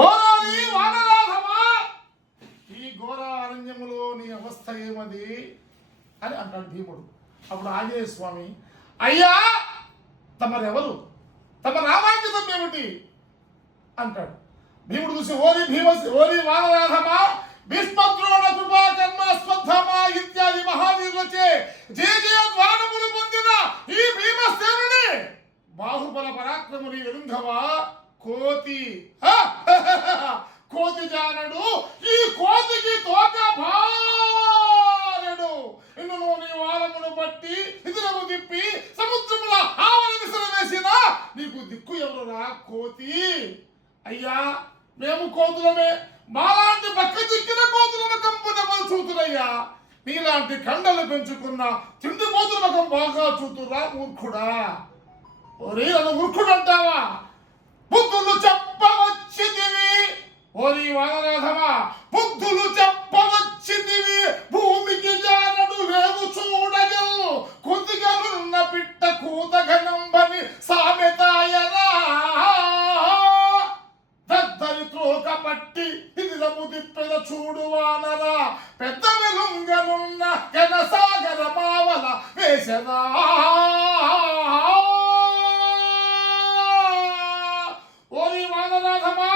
ఓరోని వానరాధమా, ఈ ఘోర అరణ్యములో నీ అవస్థ ఏమది అని అంటాడు భీముడు. అప్పుడు ఆంజనేయ స్వామి, అయ్యా తమరెవరు, తమ నామాంకితం ఏమిటి అంటాడు. భీముడు చూసి, ఓరి వానరాధమా, భీష్మద్రోణ కృపా కర్మ స్వద్ధమా ఇత్యాది మహావీరులచే జయ జయ ద్వారములు పొందిన ఈ భీమసేనుని బాహుబల పరాక్రముని వెలుంగవా కోతి కోతి జానడు, ఈ కోతికి తోక భారడు. ఇన్ను నీ వారమును బట్టి ఇదిరము తిప్పి సముద్రముల ఆవలి విసర వేసిన నీకు దిక్కు ఎవరురా కోతి? అయ్యా మేము కోతులమే, మాలాంటి పక్క చిక్కిన కోతుల కంపుదమని చూతురయ్యా. నీలాంటి కండలు పెంచుకున్న తిండి కోతుల మకం బాగా చూతురా మూర్ఖుడా. ఓరి నన్ను మూర్ఖుడు అంటావా? బుద్ధులు చెప్పవచ్చితివి, ఓరి వానరాధమా, బుద్ధులు చెప్పవచ్చితివి. భూమికి జానడు లేవు చూడగలు, కొద్దిగా ఉన్న పిట్ట కూతగనంబని సామెతాయరా. దద్దరిత్రోక పట్టి ఇదిలము దిప్పెద చూడు వానరా, పెద్ద వెలుంగనున్న ఘనసాగర మావల వేసదా. ఓరి వానరాధమా,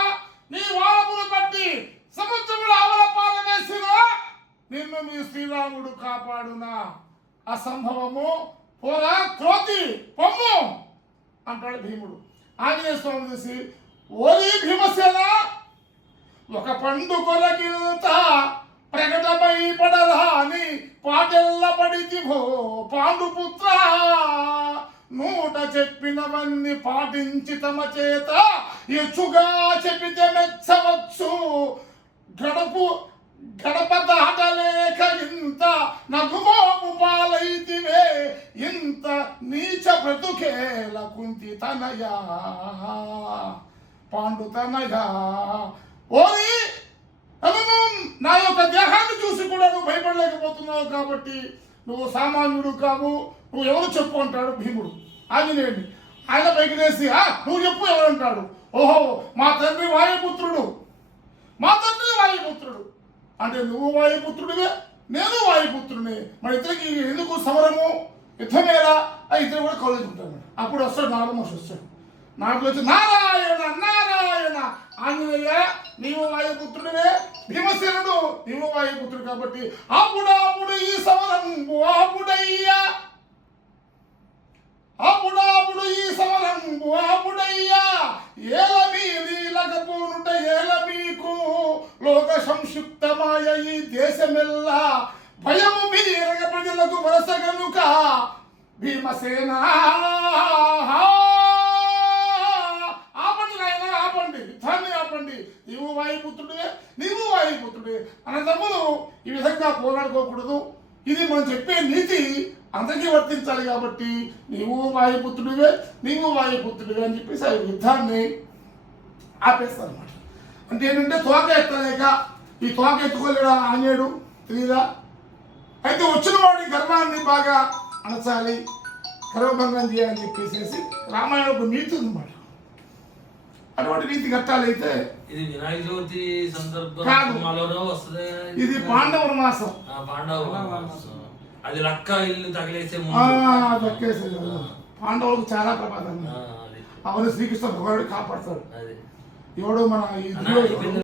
నీ వారమును బట్టి సముద్రముల ఆవల పాలవేసిన నిన్ను మీ శ్రీరాముడు కాపాడునా. అసంభవము, పోరా క్రోతి పొమ్ము అంటాడు భీముడు. ఆంజనేయ స్వామి చూసి, ఓరి భీమసేన, ఒక పండు కొరకింత ప్రకటమై పడరాని పాటెల్ల పడితివో పాండుపుత్ర. 100 చెప్పినవన్నీ పాటించి తమ చేత ఎచ్చుగా చెప్పితే మెచ్చవచ్చు. గడప దాటలేక ఇంత నగుమోము పాలైతివే, ఇంత నీచ బ్రతుకేల కుంతి తనయా పాండు తనయా. ఓరి నా యొక్క దేహాన్ని చూసి కూడా నువ్వు భయపడలేకపోతున్నావు కాబట్టి నువ్వు సామాన్యుడు కావు, నువ్వు ఎవరు చెప్పు అంటాడు భీముడు ఆంజనేయుడిని. ఆయన పైకి వేసి, నువ్వు చెప్పు ఎవరు అంటాడు. ఓహో, మా తండ్రి వాయుపుత్రుడు, మా తండ్రి వాయుపుత్రుడు అంటే నువ్వు వాయుపుత్రుడివే, నేను వాయుపుత్రుడిని, మన ఇద్దరికి ఎందుకు సమరము, యుద్ధమేలా? ఇద్దరు కూడా కలుసుకుంటాడు. అప్పుడు వస్తాడు నారమహర్షి వస్తాడు. నారదుడు వచ్చి, నారాయణ నారాయణ, ఆంజనేయ నీవు వాయుపుత్రుడివే, భీమసేనుడు నీవు వాయుపుత్రుడు కాబట్టి అప్పుడు ఈ సమరంబు ఆపుడయ్యా, అప్పుడు ఈ సమరంబు ఆపుడయ్యా. ఏలమీ నీలకపోనుట ఏల మీకు, లోక సంక్షిప్తమాయ ఈ దేశమెల్లా, భయము మీరగ ప్రజలకు వరస గనుక భీమసేన. ఆపండి, యుద్ధాన్ని ఆపండి. నీవు వాయుపుత్రుడే, నీవు వాయుపుత్రుడే అన్న తమ్ముడు ఈ విధంగా పోరాడుకోకూడదు. ఇది మనం చెప్పే నీతి అందరికీ వర్తించాలి కాబట్టి నీవు వాయుపుత్రుడివే, నీవు వాయుపుత్రుడివే అని చెప్పేసి ఆ యుద్ధాన్ని ఆపేస్తారు అన్నమాట. అంటే ఏంటంటే తోక ఎత్తలేక, ఈ తోక ఎత్తుకోలేడా ఆంజనేయుడు తెలియదా? అయితే వచ్చిన వాడి గర్వాన్ని బాగా అణచాలి, గర్వభంగం చేయాలని చెప్పేసి రామాయణ ఒక నీతి ఉందన్నమాట. అటువంటి నీతి కట్టాలైతే ఇది వినాయక చవితి సందర్భంలో వస్తుంది. ఇది పాండవుల మాసం, అది లక్క ఇల్లు తగిలేసే పాండవులకు చాలా ప్రమాదం. అవును, శ్రీకృష్ణ భగవానుడు కాపాడతాడు. ఎవడో మన